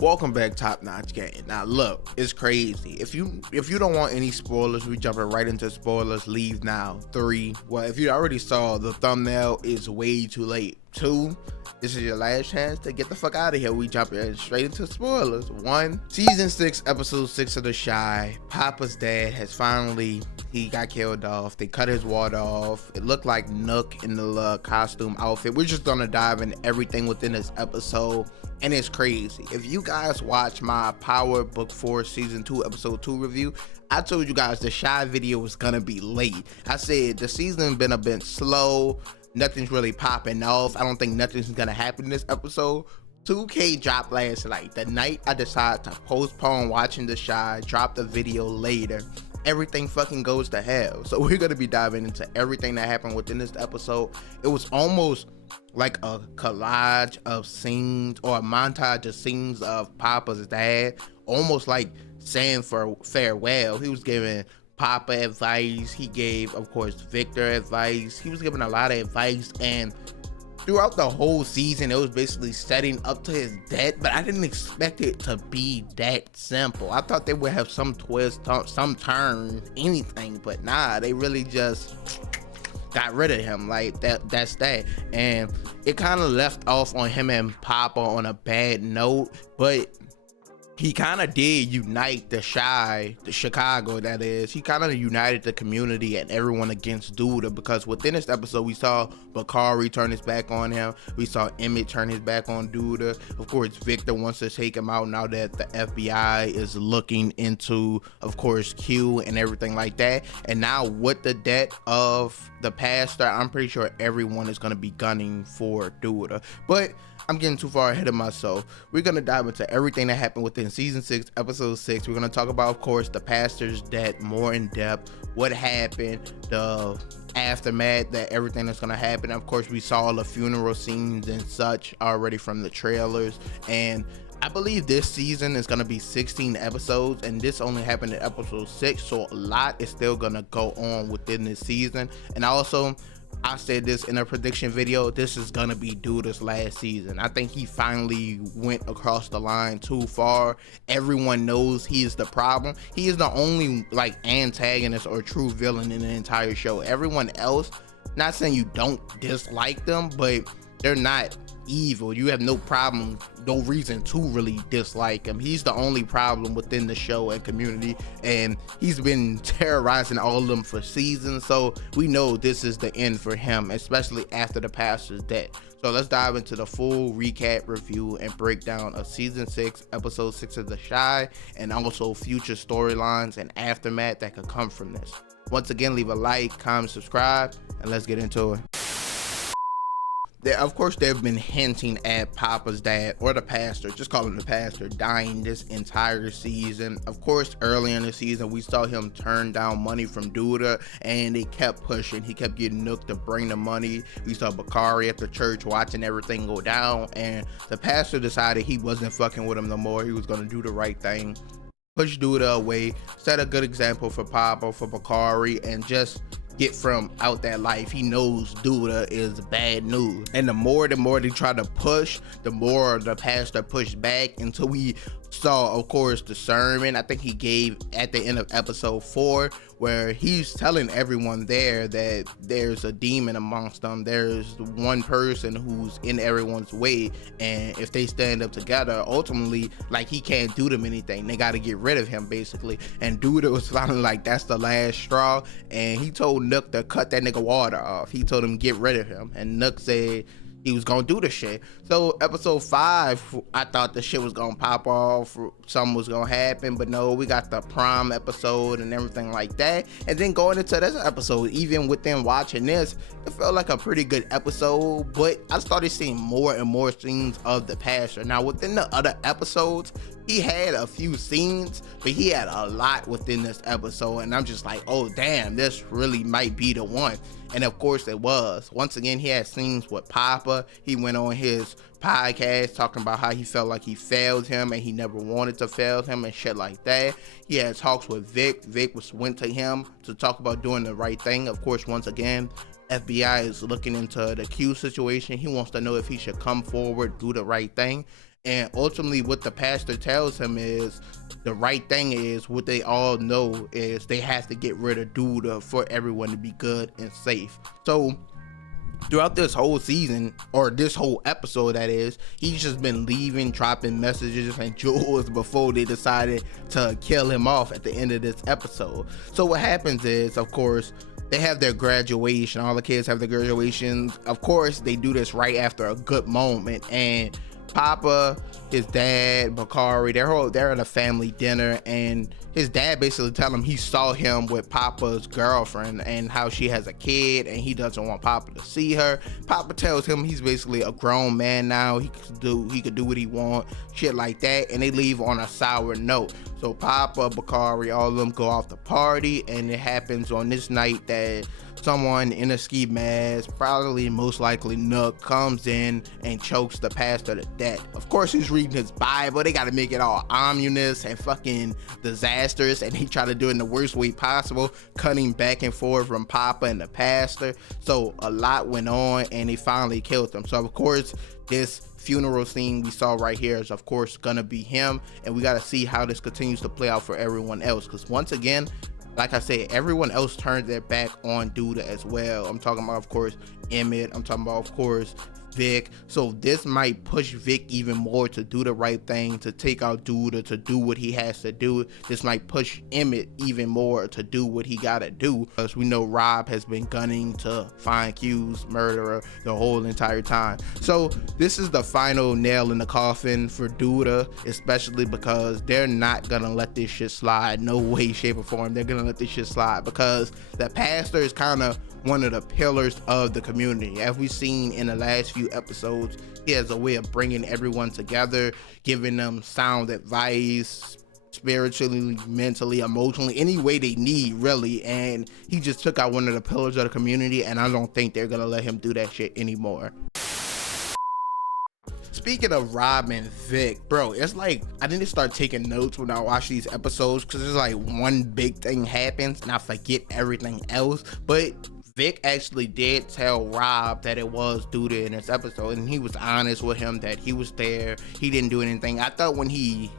Welcome back, Top Notch Gang. Now look, it's crazy. If you don't want any spoilers, we jumping right into spoilers. Leave now. 3. Well, if you already saw the thumbnail, is way too late. 2. This is your last chance to get the fuck out of here. We jumping straight into spoilers. 1. Season 6, episode 6 of The Chi. Papa's dad has finally, he got killed off. They cut his water off. It looked like Nook in the costume outfit. We're just gonna dive in everything within this episode. And it's crazy. If you guys watch my Power Book 4 Season 2 Episode 2 review, I told you guys the Chi video was gonna be late. I said the season been a bit slow. Nothing's really popping off. I don't think nothing's gonna happen in this episode. 2K dropped last night. The night I decided to postpone watching the Chi, drop the video later. Everything fucking goes to hell. So we're gonna be diving into everything that happened within this episode. It was almost like a collage of scenes or a montage of scenes of Papa's dad, almost like saying farewell. He was giving Papa advice. He gave, of course, Victor advice. He was giving a lot of advice, and throughout the whole season, it was basically setting up to his death, but I didn't expect it to be that simple. I thought they would have some twist, some turn, anything, but nah, they really just got rid of him like that. That's that. And it kind of left off on him and Papa on a bad note, but he kind of did unite the Chicago, that is. He kind of united the community and everyone against Douda, because within this episode, we saw Bakari turn his back on him. We saw Emmett turn his back on Douda. Of course, Victor wants to take him out now that the FBI is looking into, of course, Q and everything like that. And now with the death of the pastor, I'm pretty sure everyone is going to be gunning for Douda. But I'm getting too far ahead of myself. We're going to dive into everything that happened within season 6, episode 6. We're going to talk about, of course, the pastor's death more in depth, what happened, the aftermath, that everything that's going to happen. Of course, we saw the funeral scenes and such already from the trailers, and I believe this season is going to be 16 episodes, and this only happened in episode 6, so a lot is still going to go on within this season. And also, I said this in a prediction video, this is gonna be Douda's last season. I think he finally went across the line too far. Everyone knows he is the problem. He is the only like antagonist or true villain in the entire show. Everyone else, not saying you don't dislike them, but they're not evil. You have no problem, no reason to really dislike him. He's the only problem within the show and community, and he's been terrorizing all of them for seasons, so we know this is the end for him, especially after the pastor's death. So let's dive into the full recap, review, and breakdown of season 6, episode 6 of The Chi, and also future storylines and aftermath that could come from this. Once again, leave a like, comment, subscribe, and let's get into it. Of course, they've been hinting at Papa's dad, or the pastor, just call him the pastor, dying this entire season. Of course, early in the season, we saw him turn down money from Douda, and they kept pushing. He kept getting Nook to bring the money. We saw Bakari at the church watching everything go down, and the pastor decided he wasn't fucking with him no more. He was going to do the right thing, push Douda away, set a good example for Papa, for Bakari, and just get from out that life. He knows Douda is bad news, and the more they try to push, the more the pastor pushed back, until we saw, of course, the sermon I think he gave at the end of episode 4, where he's telling everyone there that there's a demon amongst them. There's one person who's in everyone's way, and if they stand up together, ultimately, like, he can't do them anything. They got to get rid of him, basically. And Douda was finally like, that's the last straw, and he told Nook to cut that nigga water off. He told him get rid of him, and Nook said he was gonna do the shit. So episode 5, I thought the shit was gonna pop off, something was gonna happen, but no, we got the prom episode and everything like that. And then going into this episode, even within watching this, it felt like a pretty good episode, but I started seeing more and more scenes of the pastor. Now within the other episodes, he had a few scenes, but he had a lot within this episode, and I'm just like, oh damn, this really might be the one. And of course it was. Once again, he had scenes with Papa. He went on his podcast talking about how he felt like he failed him and he never wanted to fail him and shit like that. He had talks with Vic. Vic went to him to talk about doing the right thing. Of course, once again, FBI is looking into the Q situation. He wants to know if he should come forward, do the right thing. And ultimately what the pastor tells him is the right thing is, what they all know is they have to get rid of Douda for everyone to be good and safe. So throughout this whole season, or this whole episode that is, he's just been leaving, dropping messages and jewels before they decided to kill him off at the end of this episode. So what happens is, of course, they have their graduation. All the kids have their graduations. Of course, they do this right after a good moment, and Papa, his dad, Bakari, they're at a family dinner, and his dad basically tell him he saw him with Papa's girlfriend and how she has a kid and he doesn't want Papa to see her. Papa tells him he's basically a grown man now, he could do what he want, shit like that, and they leave on a sour note. So Papa, Bakari, all of them go off the party, and it happens on this night that someone in a ski mask, probably most likely Nook, comes in and chokes the pastor to death. Of course, he's reading his Bible. They gotta make it all ominous and fucking disastrous, and he try to do it in the worst way possible, cutting back and forth from Papa and the pastor. So a lot went on, and they finally killed him. So of course, this funeral scene we saw right here is of course gonna be him, and we gotta see how this continues to play out for everyone else, because once again, like I said, everyone else turned their back on Douda as well. I'm talking about, of course, Emmett. I'm talking about, of course, Vic. So this might push Vic even more to do the right thing, to take out Douda, to do what he has to do. This might push Emmett even more to do what he gotta do, because we know Rob has been gunning to find Q's murderer the whole entire time. So this is the final nail in the coffin for Douda, especially because they're not gonna let this shit slide, no way, shape, or form. They're gonna let this shit slide, because the pastor is kind of one of the pillars of the community. As we've seen in the last few episodes, he has a way of bringing everyone together, giving them sound advice, spiritually, mentally, emotionally, any way they need, really. And he just took out one of the pillars of the community, and I don't think they're gonna let him do that shit anymore. Speaking of Rob and Vic, bro, it's like I need to start taking notes when I watch these episodes, because it's like one big thing happens and I forget everything else. But Vic actually did tell Rob that it was Douda in this episode, and he was honest with him that he was there, he didn't do anything. I thought when he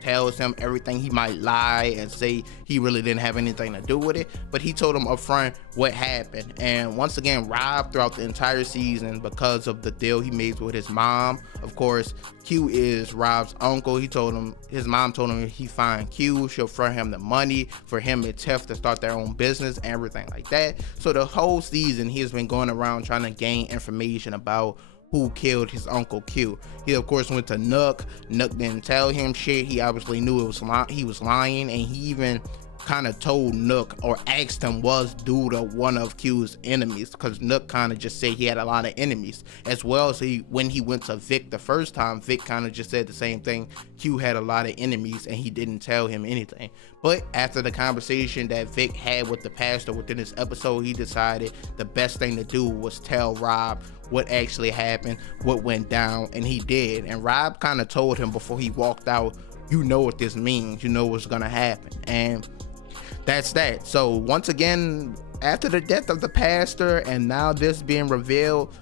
tells him everything, he might lie and say he really didn't have anything to do with it, but he told him up front what happened. And once again, Rob, throughout the entire season, because of the deal he made with his mom, of course, Q is Rob's uncle. He told him, his mom told him if he find Q, she'll front him the money for him and Tiff to start their own business and everything like that. So the whole season, he has been going around trying to gain information about who killed his uncle Q. He of course went to Nook. Nook didn't tell him shit. He obviously knew he was lying, and he even kind of told Nook, or asked him, was Douda one of Q's enemies, because Nook kind of just said he had a lot of enemies, as well as when he went to Vic the first time, Vic kind of just said the same thing. Q had a lot of enemies and he didn't tell him anything. But after the conversation that Vic had with the pastor within this episode, he decided the best thing to do was tell Rob what actually happened, what went down, and he did. And Rob kind of told him before he walked out, you know what this means, you know what's gonna happen. And that's that. So once again, after the death of the pastor and now this being revealed,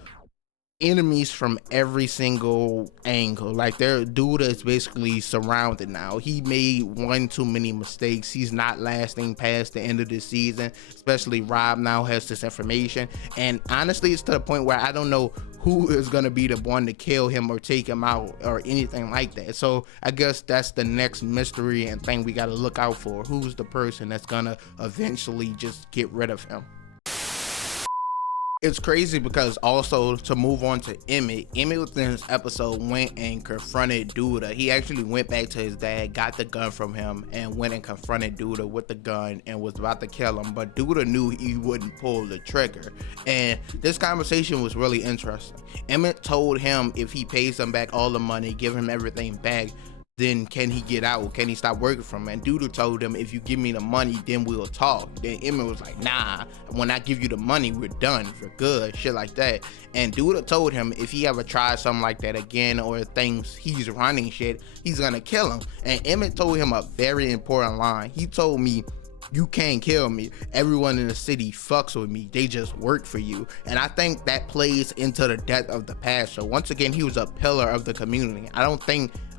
enemies from every single angle. Like, their Douda is basically surrounded now. He made one too many mistakes. He's not lasting past the end of this season, especially Rob now has this information, and honestly it's to the point where I don't know who is going to be the one to kill him or take him out or anything like that. So I guess that's the next mystery and thing we got to look out for. Who's the person that's going to eventually just get rid of him? It's crazy because also, to move on to Emmett within this episode went and confronted Douda. He actually went back to his dad, got the gun from him, and went and confronted Douda with the gun and was about to kill him, but Douda knew he wouldn't pull the trigger. And this conversation was really interesting. Emmett told him if he pays him back all the money, give him everything back, then can he get out? Can he stop working for him? And Douda told him, if you give me the money, then we'll talk. Then Emmett was like, nah, when I give you the money, we're done for good, shit like that. And Douda told him if he ever tries something like that again, or thinks he's running shit, he's gonna kill him. And Emmett told him a very important line. He told me, You can't kill me. Everyone in the city fucks with me. They just work for you. And I think that plays into the death of the pastor. Once again, he was a pillar of the community.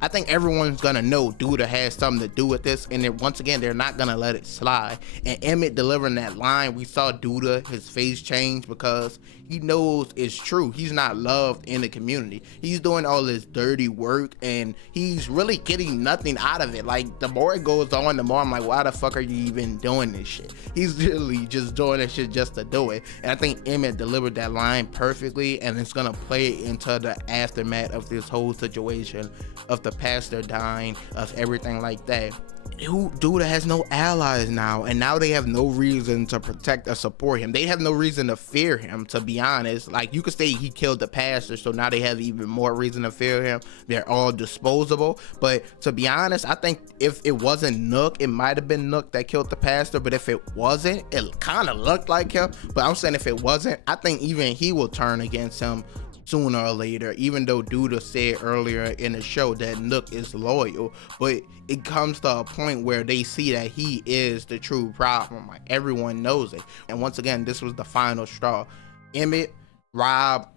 I think everyone's gonna know Douda has something to do with this, and then once again, they're not gonna let it slide. And Emmett delivering that line, we saw Douda, his face change, because he knows it's true. He's not loved in the community. He's doing all this dirty work, and he's really getting nothing out of it. Like, the more it goes on, the more I'm like, why the fuck are you even doing this shit? He's really just doing this shit just to do it. And I think Emmett delivered that line perfectly, and it's gonna play into the aftermath of this whole situation of the pastor dying, of everything like that. Douda has no allies now, and now they have no reason to protect or support him. They have no reason to fear him, to be honest. Like, you could say he killed the pastor, so now they have even more reason to fear him. They're all disposable. But to be honest, I think if it wasn't Nook, it might have been Nook that killed the pastor. But if it wasn't, it kind of looked like him. But I'm saying if it wasn't, I think even he will turn against him sooner or later, even though Douda said earlier in the show that Nook is loyal. But it comes to a point where they see that he is the true problem. Like, everyone knows it. And once again, this was the final straw. Emmett, Rob,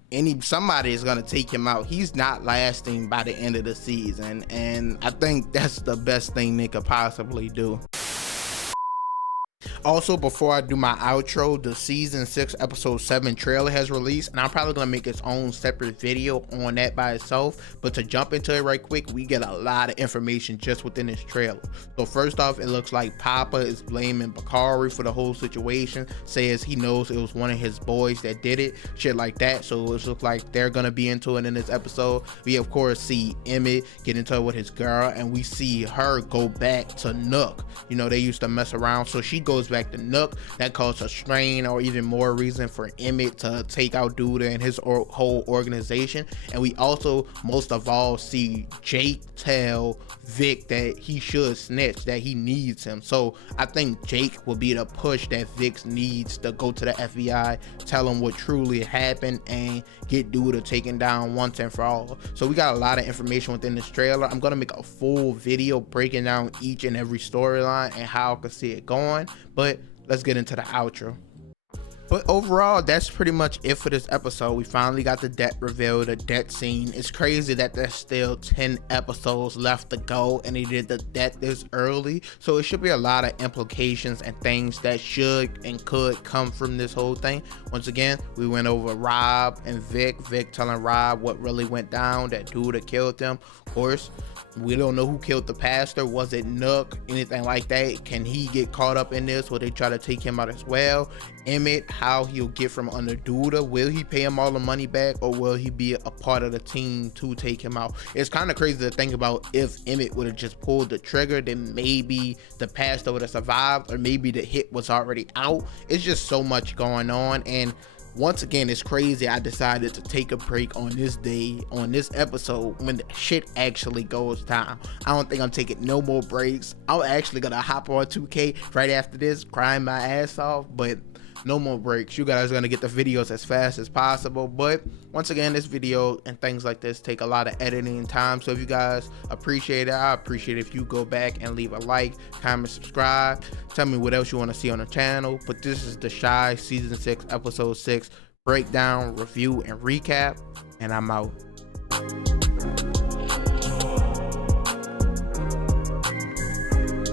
somebody is gonna take him out. He's not lasting by the end of the season, and I think that's the best thing they could possibly do. Also, before I do my outro, the season 6 episode 7 trailer has released, and I'm probably gonna make its own separate video on that by itself. But to jump into it right quick, we get a lot of information just within this trailer. So first off, it looks like Papa is blaming Bakari for the whole situation, says he knows it was one of his boys that did it, shit like that. So it looks like they're gonna be into it in this episode. We of course see Emmett get into it with his girl, and we see her go back to Nook. You know, they used to mess around, so she goes back to Nook. That caused a strain, or even more reason for Emmett to take out Douda and his whole organization. And we also most of all see Jake tell Vic that he should snitch, that he needs him. So I think Jake will be the push that Vic needs to go to the FBI, tell him what truly happened, and get Douda taken down once and for all. So we got a lot of information within this trailer. I'm gonna make a full video breaking down each and every storyline and how I can see it going, but let's get into the outro. But overall, that's pretty much it for this episode. We finally got the death reveal, the death scene. It's crazy that there's still 10 episodes left to go, and they did the death this early. So it should be a lot of implications and things that should and could come from this whole thing. Once again, we went over Rob and Vic telling Rob what really went down, that Douda killed him. Of course, we don't know who killed the pastor. Was it Nook? Anything like that? Can he get caught up in this? Will they try to take him out as well? Emmett, how he'll get from under Douda. Will he pay him all the money back, or will he be a part of the team to take him out? It's kind of crazy to think about. If Emmett would have just pulled the trigger, then maybe the pastor would have survived, or maybe the hit was already out. It's just so much going on. And once again, it's crazy I decided to take a break on this day, on this episode, when the shit actually goes down. I don't think I'm taking no more breaks. I'm actually gonna hop on 2K right after this, crying my ass off, but no more breaks. You guys are gonna get the videos as fast as possible. But once again, this video and things like this take a lot of editing time, so if you guys appreciate it, I appreciate it if you go back and leave a like, comment, subscribe, tell me what else you want to see on the channel. But this is the Shy season 6 episode 6 breakdown, review, and recap, and I'm out.